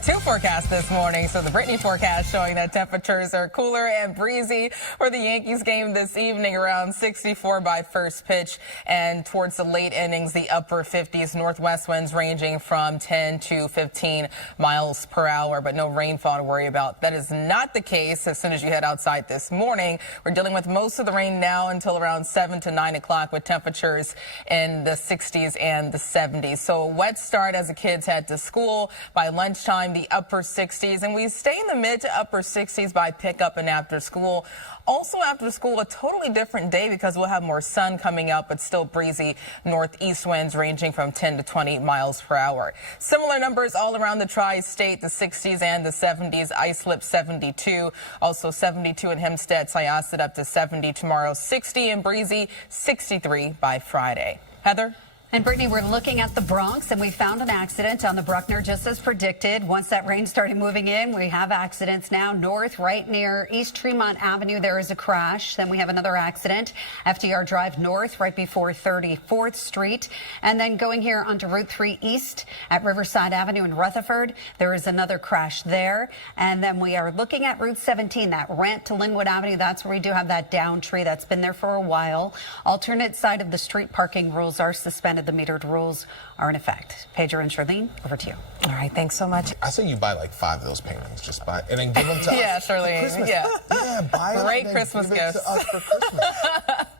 got two forecasts this morning. So the Brittany forecast showing that temperatures are cooler and breezy for the Yankees game this evening, around 64 by first pitch, and towards the late innings, the upper 50s. Northwest winds ranging from 10 to 15 miles per hour, but no rainfall to worry about. That is not the case as soon as you head outside this morning. We're dealing with most of the rain now until around 7 to 9 o'clock, with temperatures in the 60s and the 70s. So a wet start as the kids head to school. By lunchtime, the upper 60s, and we stay in the mid to upper 60s by pickup and after school. Also after school, a totally different day because we'll have more sun coming up, but still breezy northeast winds ranging from 10 to 20 miles per hour. Similar numbers all around the tri-state, the 60s and the 70s. Islip 72, also 72 in Hempstead, Syosset up to 70 tomorrow, 60 and breezy, 63 by Friday. Heather? And Brittany, we're looking at the Bronx, and we found an accident on the Bruckner, just as predicted. Once that rain started moving in, we have accidents now north, right near East Tremont Avenue. There is a crash. Then we have another accident, FDR Drive north, right before 34th Street. And then going here onto Route 3 East at Riverside Avenue in Rutherford, there is another crash there. And then we are looking at Route 17, that rant to Linwood Avenue. That's where we do have that down tree that's been there for a while. Alternate side of the street parking rules are suspended. The metered rules are in effect. Pedro and Charlene, over to you. All right, thanks so much. I say you buy like 5 of those paintings, just buy, and then give them to us. Yeah, Charlene. Yeah, buy it. Great Christmas gifts. To us for Christmas.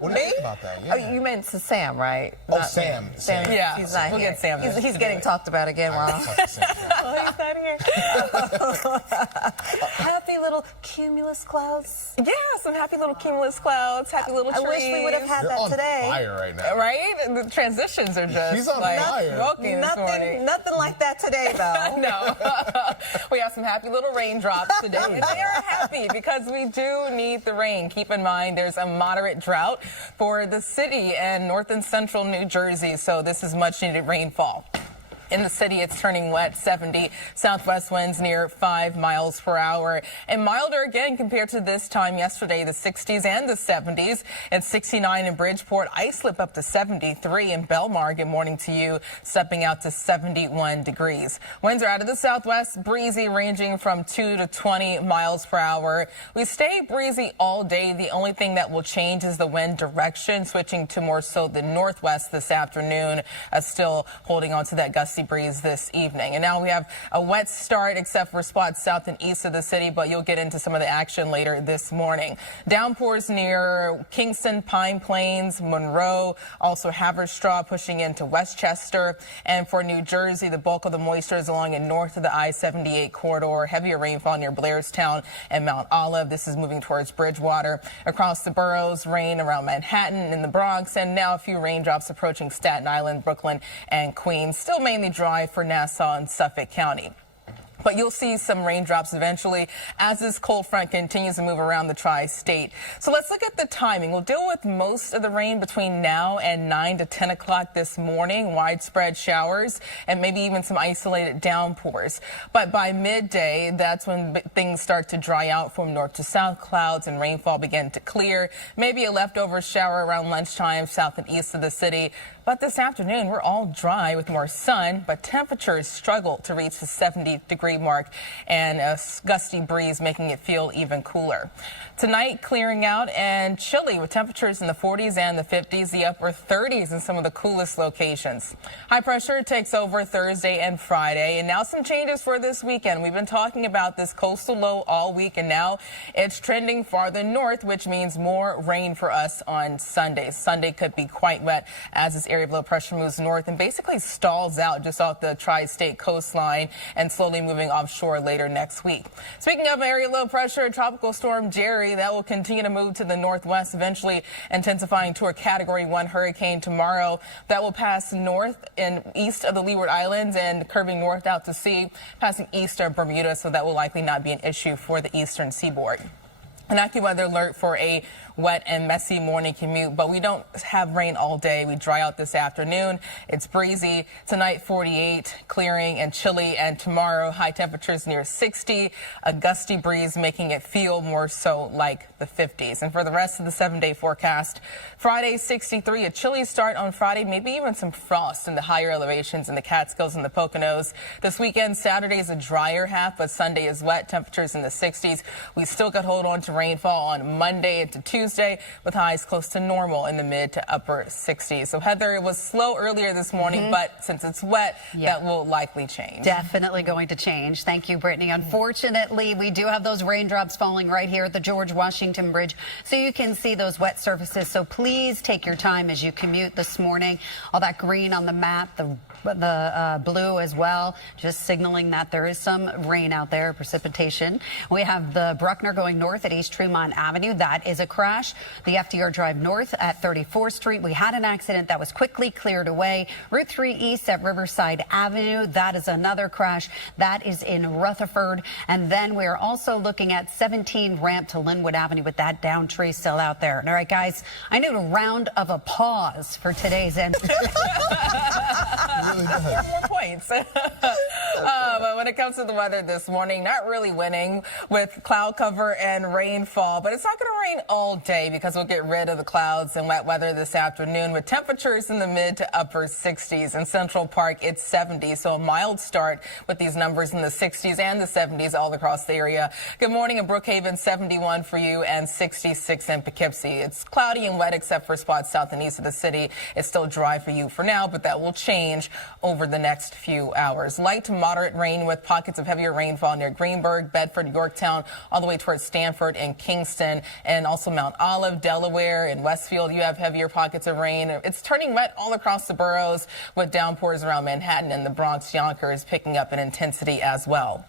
What do you think about that? Yeah. Oh, you meant to Sam, right? Oh, Not Sam. me. Sam. Yeah, He's not we'll here. get Sam. He's getting talked about again, Ron. Oh, he's not here. Happy little cumulus clouds. Yeah, some happy little cumulus clouds, happy little trees. I wish we would have had You're that on today. fire right now. Right? The transitions are just She's on like fire. smoking this morning. Nothing like that today, though. No. We have some happy little raindrops today, and they are happy because we do need the rain. Keep in mind there's a moderate drought for the city and north and central New Jersey, so this is much needed rainfall. In the city, it's turning wet, 70. Southwest winds near 5 miles per hour. And milder again compared to this time yesterday, the 60s and the 70s. It's 69 in Bridgeport. Islip up to 73 in Belmar. Good morning to you. Stepping out to 71 degrees. Winds are out of the southwest, breezy, ranging from 2 to 20 miles per hour. We stay breezy all day. The only thing that will change is the wind direction, switching to more so the northwest this afternoon. Still holding on to that gusty breeze this evening. And now we have a wet start except for spots south and east of the city, but you'll get into some of the action later this morning. Downpours near Kingston, Pine Plains, Monroe, also Haverstraw pushing into Westchester. And for New Jersey, the bulk of the moisture is along and north of the I-78 corridor. Heavier rainfall near Blairstown and Mount Olive. This is moving towards Bridgewater. Across the boroughs, rain around Manhattan and the Bronx, and now a few raindrops approaching Staten Island, Brooklyn, and Queens. Still mainly dry for Nassau and Suffolk County. But you'll see some raindrops eventually as this cold front continues to move around the tri-state. So let's look at the timing. We'll deal with most of the rain between now and 9 to 10 o'clock this morning. Widespread showers and maybe even some isolated downpours. But by midday, that's when things start to dry out from north to south. Clouds and rainfall begin to clear. Maybe a leftover shower around lunchtime south and east of the city. But this afternoon, we're all dry with more sun, but temperatures struggle to reach the 70-degree mark and a gusty breeze making it feel even cooler. Tonight, clearing out and chilly with temperatures in the 40s and the 50s, the upper 30s in some of the coolest locations. High pressure takes over Thursday and Friday, and now some changes for this weekend. We've been talking about this coastal low all week, and now it's trending farther north, which means more rain for us on Sunday. Sunday could be quite wet as this area of low pressure moves north and basically stalls out just off the tri-state coastline and slowly moving offshore later next week. Speaking of area low pressure, Tropical Storm Jerry, that will continue to move to the northwest, eventually intensifying to a Category 1 hurricane tomorrow. That will pass north and east of the Leeward Islands and curving north out to sea, passing east of Bermuda, so that will likely not be an issue for the eastern seaboard. An AccuWeather alert for a wet and messy morning commute, but we don't have rain all day. We dry out this afternoon. It's breezy. Tonight, 48, clearing and chilly, and tomorrow, high temperatures near 60, a gusty breeze making it feel more so like the 50s. And for the rest of the 7-day forecast, Friday, 63, a chilly start on Friday, maybe even some frost in the higher elevations in the Catskills and the Poconos. This weekend, Saturday is a drier half, but Sunday is wet, temperatures in the 60s. We still could hold on to rainfall on Monday into Tuesday with highs close to normal in the mid to upper 60s. So Heather, it was slow earlier this morning, but since it's wet, that will likely change. Definitely going to change. Thank you, Brittany. Unfortunately, we do have those raindrops falling right here at the George Washington Bridge, so you can see those wet surfaces. So please take your time as you commute this morning. All that green on the map, the blue as well, just signaling that there is some rain out there, precipitation. We have the Bruckner going north at East Tremont Avenue. That is a crash. The FDR Drive north at 34th Street. We had an accident that was quickly cleared away. Route 3 east at Riverside Avenue. That is another crash. That is in Rutherford. And then we are also looking at 17 ramp to Linwood Avenue with that down tree still out there. All right, guys, I need a round of applause for today's end. More points. But when it comes to the weather this morning, not really winning with cloud cover and rainfall. But it's not going to rain all day because we'll get rid of the clouds and wet weather this afternoon with temperatures in the mid to upper 60s. In Central Park, it's 70. So a mild start with these numbers in the 60s and the 70s all across the area. Good morning in Brookhaven, 71 for you, and 66 in Poughkeepsie. It's cloudy and wet except for spots south and east of the city. It's still dry for you for now, but that will change over the next few hours. Light to moderate rain with pockets of heavier rainfall near Greenburgh, Bedford, Yorktown, all the way towards Stanford and Kingston, and also Mount Olive, Delaware, and Westfield. You have heavier pockets of rain. It's turning wet all across the boroughs with downpours around Manhattan and the Bronx. Yonkers picking up in intensity as well.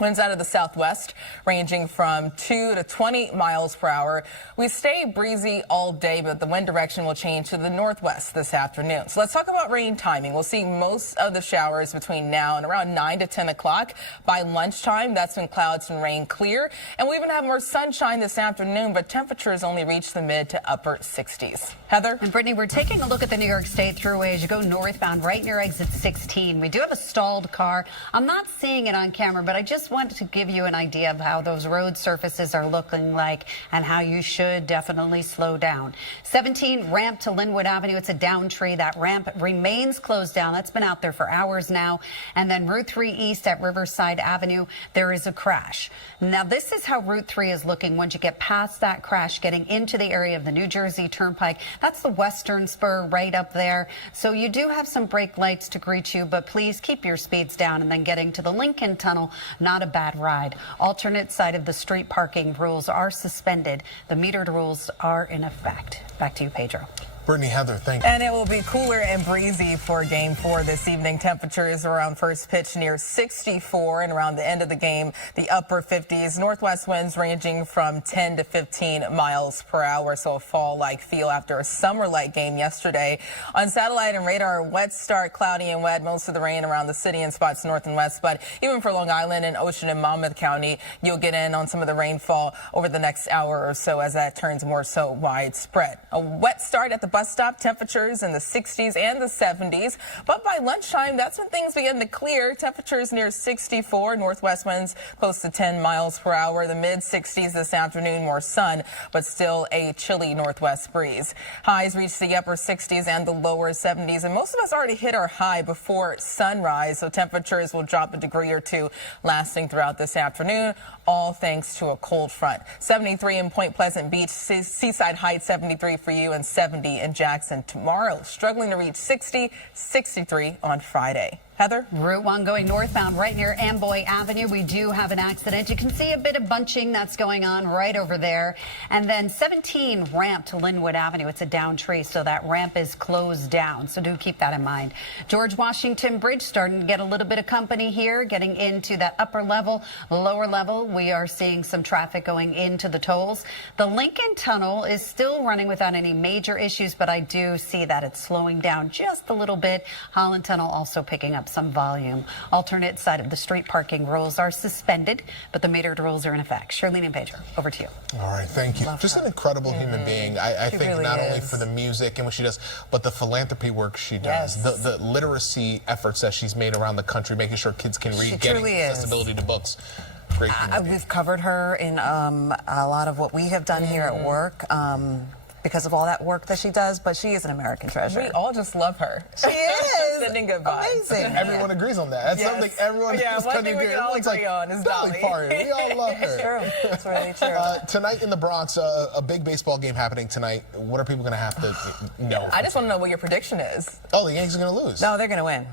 Winds out of the southwest ranging from 2 to 20 miles per hour. We stay breezy all day, but the wind direction will change to the northwest this afternoon. So let's talk about rain timing. We'll see most of the showers between now and around 9 to 10 o'clock. By lunchtime, that's when clouds and rain clear. And we even have more sunshine this afternoon, but temperatures only reach the mid to upper 60s. Heather? And Brittany, we're taking a look at the New York State Thruway as you go northbound right near exit 16. We do have a stalled car. I'm not seeing it on camera, but I just wanted to give you an idea of how those road surfaces are looking like and how you should definitely slow down. 17 ramp to Linwood Avenue. It's a down tree. That ramp remains closed down. That's been out there for hours now. And then Route 3 east at Riverside Avenue, there is a crash. Now, this is how Route 3 is looking once you get past that crash, getting into the area of the New Jersey Turnpike. That's the western spur right up there. So you do have some brake lights to greet you, but please keep your speeds down. And then getting to the Lincoln Tunnel, not a bad ride. Alternate side of the street parking rules are suspended. The metered rules are in effect. Back to you, Pedro. Brittany, Heather, thank you. And it will be cooler and breezy for Game 4 this evening. Temperatures around first pitch near 64, and around the end of the game, the upper 50s. Northwest winds ranging from 10 to 15 miles per hour, so a fall-like feel after a summer-like game yesterday. On satellite and radar, wet start, cloudy and wet. Most of the rain around the city in spots north and west, but even for Long Island and Ocean and Monmouth County, you'll get in on some of the rainfall over the next hour or so as that turns more so widespread. A wet start at the bus stop, temperatures in the 60s and the 70s. But by lunchtime, that's when things begin to clear. Temperatures near 64, northwest winds close to 10 miles per hour. The mid 60s this afternoon, more sun, but still a chilly northwest breeze. Highs reach the upper 60s and the lower 70s. And most of us already hit our high before sunrise, so temperatures will drop a degree or two lasting throughout this afternoon, all thanks to a cold front. 73 in Point Pleasant Beach, Seaside Heights 73 for you, and 70 in Jackson tomorrow. Struggling to reach 60, 63 on Friday. Heather? Route 1 going northbound right near Amboy Avenue. We do have an accident. You can see a bit of bunching that's going on right over there. And then 17 ramp to Linwood Avenue. It's a down tree, so that ramp is closed down. So do keep that in mind. George Washington Bridge starting to get a little bit of company here, getting into that upper level, lower level. We are seeing some traffic going into the tolls. The Lincoln Tunnel is still running without any major issues, but I do see that it's slowing down just a little bit. Holland Tunnel also picking up some volume. Alternate side of the street parking rules are suspended, but the metered rules are in effect. Charlene and Pedro, over to you. All right, thank you. Just an incredible human being. I think really not only is. for the music and what she does, but the philanthropy work she does, Yes. the literacy efforts that she's made around the country, making sure kids can read, She getting truly is. accessibility to books. Great human being. We've covered her in a lot of what we have done here at work because of all that work that she does, but she is an American treasure. We all just love her. She is. Sending good vibes. Amazing. Everyone agrees on that. That's Yes. something everyone Yeah, is one kind thing of we agree. can all Everyone's agree like, on is Dolly Dolly. Parton. We all love her. It's true. It's really true. Tonight in the Bronx, a big baseball game happening tonight. What are people going to have to know? I just want to know what your prediction is. Oh, the Yankees are going to lose. No, they're going to win.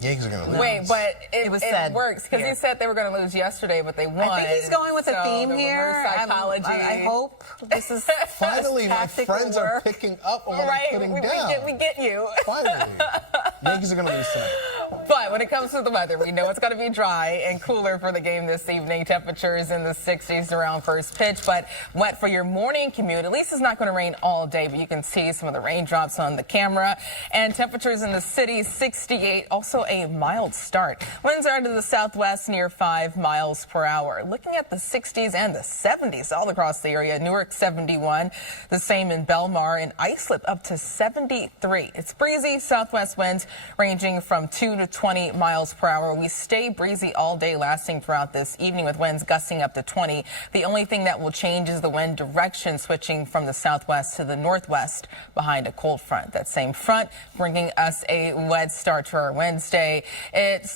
Yankees are going to lose. Wait, but it was said works because here. you said they were going to lose yesterday, but they won. I think he's going with a So theme the here. reverse psychology. I hope this is Finally, my tactical friends are work. picking up on what Right, I'm putting we down. get you. Finally. Yankees are going to lose tonight. But when it comes to the weather, we know it's going to be dry and cooler for the game this evening. Temperatures in the 60s around first pitch, but wet for your morning commute. At least it's not going to rain all day, but you can see some of the raindrops on the camera. And temperatures in the city, 68, also a mild start. Winds are to the southwest near 5 miles per hour. Looking at the 60s and the 70s all across the area. Newark 71, the same in Belmar, and Islip up to 73. It's breezy, southwest winds ranging from 2 to 20 miles per hour. We stay breezy all day, lasting throughout this evening with winds gusting up to 20. The only thing that will change is the wind direction, switching from the southwest to the northwest behind a cold front. That same front bringing us a wet start to our Wednesday.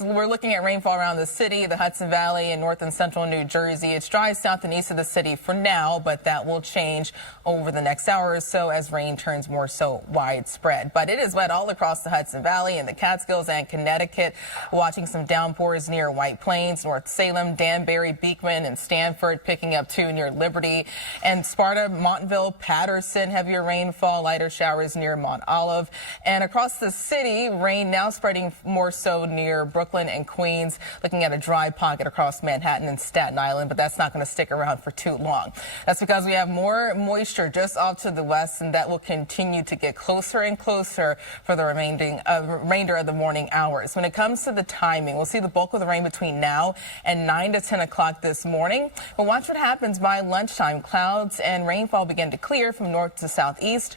We're looking at rainfall around the city, the Hudson Valley, and north and central New Jersey. It's dry south and east of the city for now, but that will change over the next hour or so as rain turns more so widespread. But it is wet all across the Hudson Valley and the Catskills and Connecticut. Watching some downpours near White Plains, North Salem, Danbury, Beekman, and Stanford, picking up 2 near Liberty. And Sparta, Montville, Patterson, heavier rainfall, lighter showers near Mont Olive. And across the city, rain now spreading more so near Brooklyn and Queens. Looking at a dry pocket across Manhattan and Staten Island, but that's not going to stick around for too long. That's because we have more moisture just off to the west, and that will continue to get closer and closer for the remainder of the morning hours. When it comes to the timing, we'll see the bulk of the rain between now and 9 to 10 o'clock this morning. But watch what happens by lunchtime. Clouds and rainfall begin to clear from north to southeast.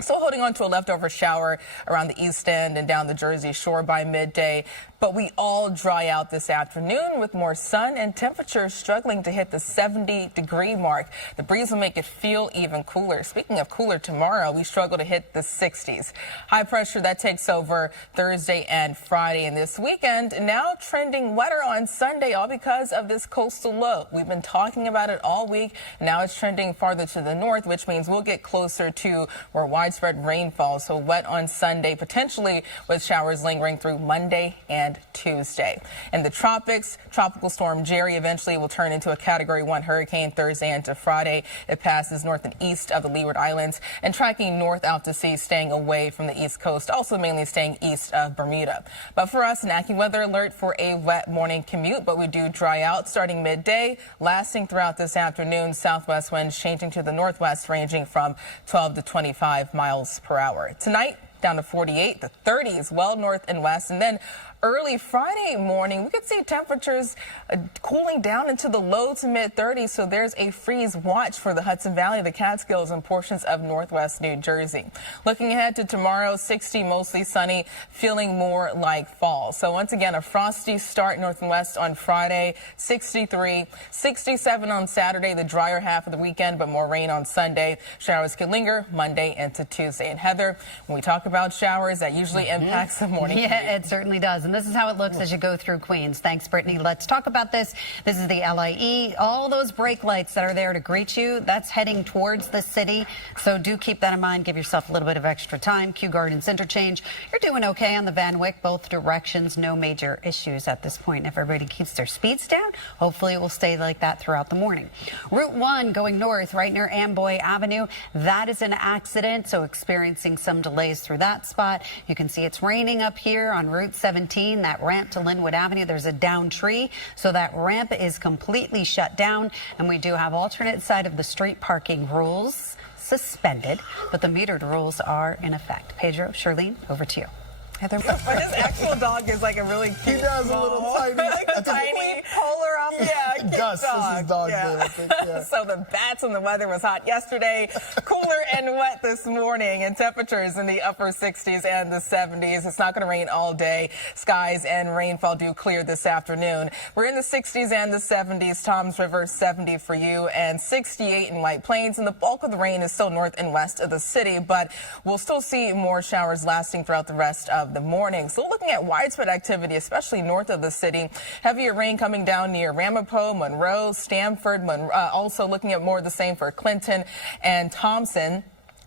Still holding on to a leftover shower around the East End and down the Jersey Shore by midday. But we all dry out this afternoon with more sun and temperatures struggling to hit the 70-degree mark. The breeze will make it feel even cooler. Speaking of cooler, tomorrow we struggle to hit the 60s. High pressure that takes over Thursday and Friday. And this weekend now trending wetter on Sunday, all because of this coastal low. We've been talking about it all week. Now it's trending farther to the north, which means we'll get closer to more widespread rainfall. So wet on Sunday, potentially with showers lingering through Monday and Tuesday. In the tropics, Tropical Storm Jerry eventually will turn into a Category 1 hurricane Thursday into Friday. It passes north and east of the Leeward Islands and tracking north out to sea, staying away from the east coast, also mainly staying east of Bermuda. But for us, an AccuWeather alert for a wet morning commute, but we do dry out starting midday, lasting throughout this afternoon. Southwest winds changing to the northwest, ranging from 12 to 25 miles per hour. Tonight, down to 48, the 30s, well north and west, and then early Friday morning, we could see temperatures cooling down into the low to mid 30s. So there's a freeze watch for the Hudson Valley, the Catskills, and portions of northwest New Jersey. Looking ahead to tomorrow, 60, mostly sunny, feeling more like fall. So once again, a frosty start north and west on Friday, 63, 67 on Saturday, the drier half of the weekend, but more rain on Sunday. Showers could linger Monday into Tuesday. And Heather, when we talk about showers, that usually impacts the morning. Yeah, it certainly does. And this is how it looks as you go through Queens. Thanks, Brittany. Let's talk about this. This is the LIE. All those brake lights that are there to greet you, that's heading towards the city. So do keep that in mind. Give yourself a little bit of extra time. Kew Gardens interchange. You're doing okay on the Van Wyck, both directions. No major issues at this point. If everybody keeps their speeds down, hopefully it will stay like that throughout the morning. Route 1 going north right near Amboy Avenue. That is an accident, so experiencing some delays through that spot. You can see it's raining up here on Route 17. That ramp to Linwood Avenue, there's a down tree, so that ramp is completely shut down. And we do have alternate side of the street parking rules suspended, but the metered rules are in effect. Pedro, Charlene, over to you. Heather. But his actual dog is like a really cute. He does a little small, tiny, like a I think- tiny polar up. Yeah, cute Gus is his dog's name, I think, yeah. So the bats and the weather was hot yesterday, cooler and wet this morning, and temperatures in the upper 60s and the 70s. It's not going to rain all day. Skies and rainfall do clear this afternoon. We're in the 60s and the 70s. Toms River 70 for you, and 68 in White Plains. And the bulk of the rain is still north and west of the city, but we'll still see more showers lasting throughout the rest of the morning. So looking at widespread activity, especially north of the city. Heavier rain coming down near Ramapo, Monroe, Stamford, also looking at more of the same for Clinton and Thompson.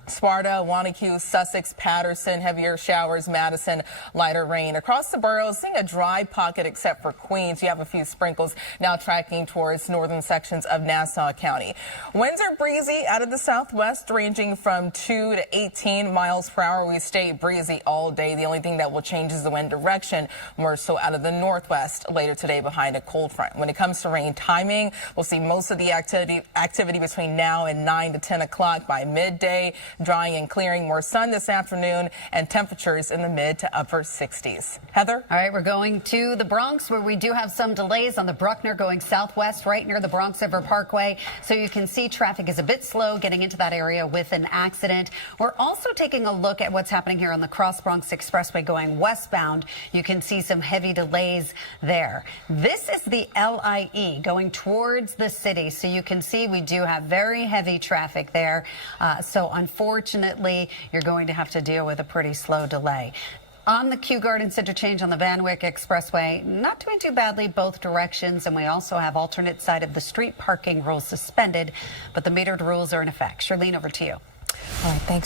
Sparta, Wanacue, Sussex, Patterson, heavier showers, Madison, lighter rain. Across the boroughs, seeing a dry pocket except for Queens. You have a few sprinkles now tracking towards northern sections of Nassau County. Winds are breezy out of the southwest, ranging from 2 to 18 miles per hour. We stay breezy all day. The only thing that will change is the wind direction, more so out of the northwest later today behind a cold front. When it comes to rain timing, we'll see most of the activity between now and 9 to 10 o'clock by midday. Drying and clearing, more sun this afternoon, and temperatures in the mid to upper 60s. Heather? All right, we're going to the Bronx, where we do have some delays on the Bruckner going southwest right near the Bronx River Parkway. So you can see traffic is a bit slow getting into that area with an accident. We're also taking a look at what's happening here on the Cross Bronx Expressway going westbound. You can see some heavy delays there. This is the LIE going towards the city. So you can see we do have very heavy traffic there. So unfortunately, you're going to have to deal with a pretty slow delay. On the Kew Gardens interchange on the Van Wyck Expressway, not doing too badly both directions, and we also have alternate side of the street parking rules suspended, but the metered rules are in effect. Charlene, over to you. All right, thanks.